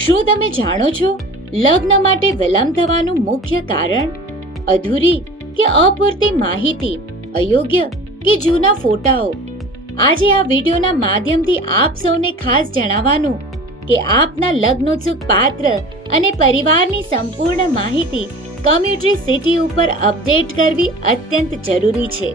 શું તમે જાણો છો લગ્ન માટે વિલંબ થવાનું મુખ્ય કારણ? અધૂરી કે અપૂરતી માહિતી, અયોગ્ય કે જૂના ફોટાઓ? આજે આ વિડીયોના માધ્યમથી આપ સૌને ખાસ જણાવવાનું કે આપના લગ્નોત્સુક પાત્ર અને પરિવારની સંપૂર્ણ માહિતી કમ્યુનિટી સિટી ઉપર અપડેટ કરવી અત્યંત જરૂરી છે.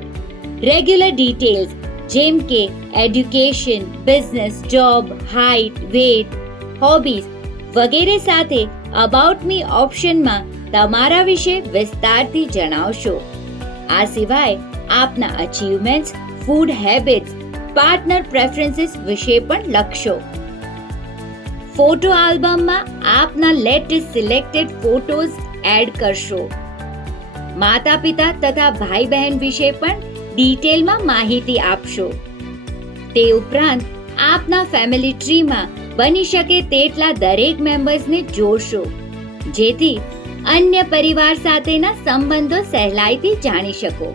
રેગ્યુલર ડિટેલ્સ જેમ કે education, business, job, height, weight, hobbies વગેરે સાથે અબાઉટ મી ઓપ્શનમાં તમારા વિશે વિસ્તારથી જણાવશો. આ સિવાય આપના achievements, food habits, partner preferences વિશે પણ લખશો. ફોટો આલ્બમમાં આપના લેટેસ્ટ સિલેક્ટેડ ફોટોઝ એડ કરશો. માતા પિતા તથા ભાઈ બહેન વિશે પણ ડિટેલમાં માહિતી આપશો. તે ઉપરાંત આપના ફેમિલી ટ્રીમાં બની શકે તેટલા દરેક મેમ્બર્સને જોડશો, જેથી અન્ય પરિવાર સાથેના સંબંધો સહેલાઈથી જાણી શકો.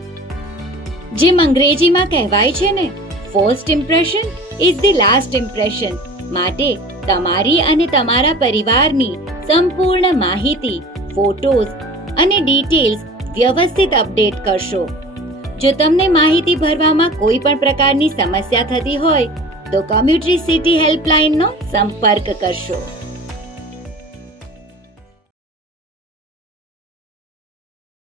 જેમ અંગ્રેજીમાં કહેવાય છે ને, first impression is the last impression. માટે તમારી અને તમારા પરિવારની સંપૂર્ણ માહિતી, ફોટોઝ અને ડિટેલ્સ વ્યવસ્થિત અપડેટ કરશો. જો તમને માહિતી ભરવામાં કોઈ પણ પ્રકારની સમસ્યા થતી હોય તો કમ્યુનિટી સિટી હેલ્પલાઇનનો સંપર્ક કરશો.